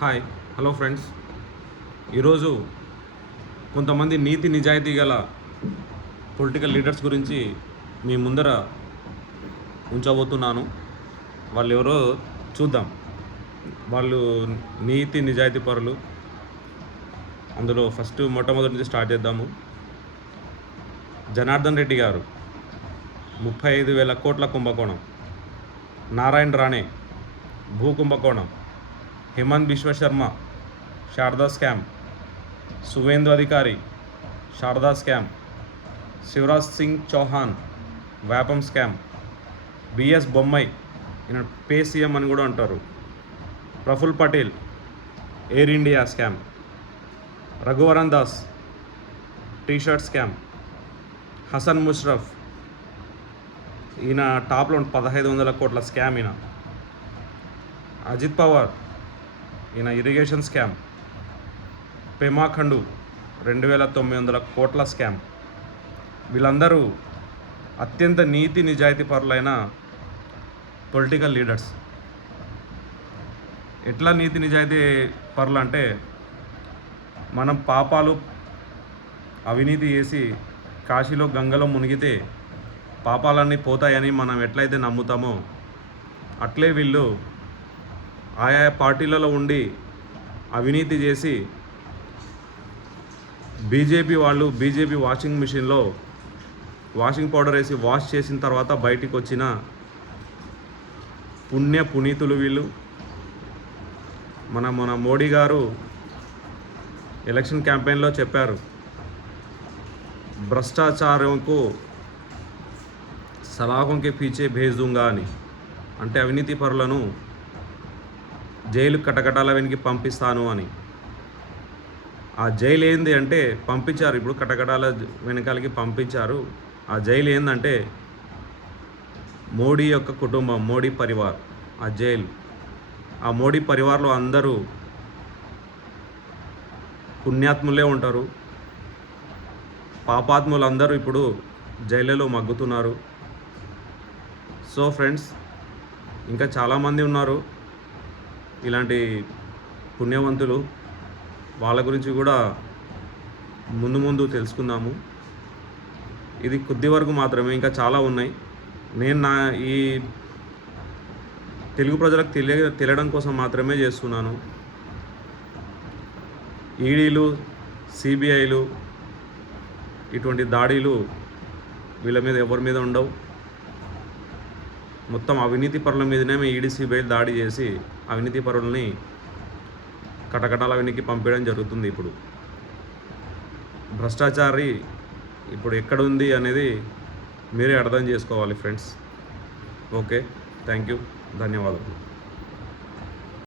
Hi hello friends. ఈరోజు కొంతమంది నీతి నిజాయితీ గల పొలిటికల్ లీడర్స్ గురించి మీ ముందర ఉంచబోతున్నాను. వాళ్ళు ఎవరో చూద్దాం. వాళ్ళు నీతి నిజాయితీ పరులు. అందులో మొట్టమొదటి నుంచి స్టార్ట్ చేద్దాము. జనార్దన్ రెడ్డి గారు 35,000 కోట్ల కుంభకోణం. నారాయణ రాణే భూ కుంభకోణం. Himanta Biswa Sarma Sharada scam. Suvendu Adhikari Sharada scam. Shivraj Singh Chouhan Vyapam scam. BS Bommai ఈయన పే సీఎం అని కూడా అంటారు. Praful Patel air India scam. Raghuvaran Das T-shirt scam. Hasan Mushrif ఈయన టాప్లో 1,500 కోట్ల స్కామ్ ఈయన. అజిత్ పవార్ ఈయన ఇరిగేషన్ స్కామ్. పెమా ఖండు 2,900 కోట్ల స్కామ్. వీళ్ళందరూ అత్యంత నీతి నిజాయితీ పరులైన పొలిటికల్ లీడర్స్. ఎట్లా నీతి నిజాయితీ పరులు అంటే, మనం పాపాలు అవినీతి చేసి కాశీలో గంగలో మునిగితే పాపాలన్నీ పోతాయని మనం ఎట్లయితే నమ్ముతామో అట్లే వీళ్ళు ఆయా పార్టీలలో ఉండి అవినీతి చేసి బీజేపీ వాషింగ్ మిషన్లో వాషింగ్ పౌడర్ వేసి వాష్ చేసిన తర్వాత బయటికి వచ్చిన పునీతులు వీళ్ళు. మన మోడీ గారు ఎలక్షన్ క్యాంపెయిన్లో చెప్పారు, భ్రష్టాచారంకు సలాఖోంకే పీచే భేజ్ దూంగా అని. అంటే అవినీతి పరులను జైలు కటకటాల వెనక్కి పంపిస్తాను అని. ఆ జైలు ఏంది అంటే పంపించారు, ఇప్పుడు కటకటాల వెనకాలకి పంపించారు. ఆ జైలు ఏందంటే మోడీ యొక్క కుటుంబం, మోడీ పరివార్. ఆ జైలు, ఆ మోడీ పరివార్లో అందరూ పుణ్యాత్ములే ఉంటారు. పాపాత్ములు అందరూ ఇప్పుడు జైళ్ళలో మగ్గుతున్నారు. సో ఫ్రెండ్స్, ఇంకా చాలామంది ఉన్నారు ఇలాంటి పుణ్యవంతులు. వాళ్ళ గురించి కూడా ముందు తెలుసుకుందాము. ఇది కొద్ది వరకు మాత్రమే, ఇంకా చాలా ఉన్నాయి. నేను ఈ తెలుగు ప్రజలకు తెలియడం కోసం మాత్రమే చేస్తున్నాను. ఈడీలు, సిబిఐలు ఇటువంటి దాడులు వీళ్ళ మీద ఎవరి మీద ఉండవు. మొత్తం అవినీతి పరుల మీదనే ఈడీ, సిబిఐలు దాడి చేసి అవినీతి పరులని కటకటాల వెనక్కి పంపించడం జరుగుతుంది. ఇప్పుడు భ్రష్టాచారి ఇప్పుడు ఎక్కడుంది అనేది మీరే అర్థం చేసుకోవాలి ఫ్రెండ్స్. ఓకే, థ్యాంక్ యూ, ధన్యవాదాలు.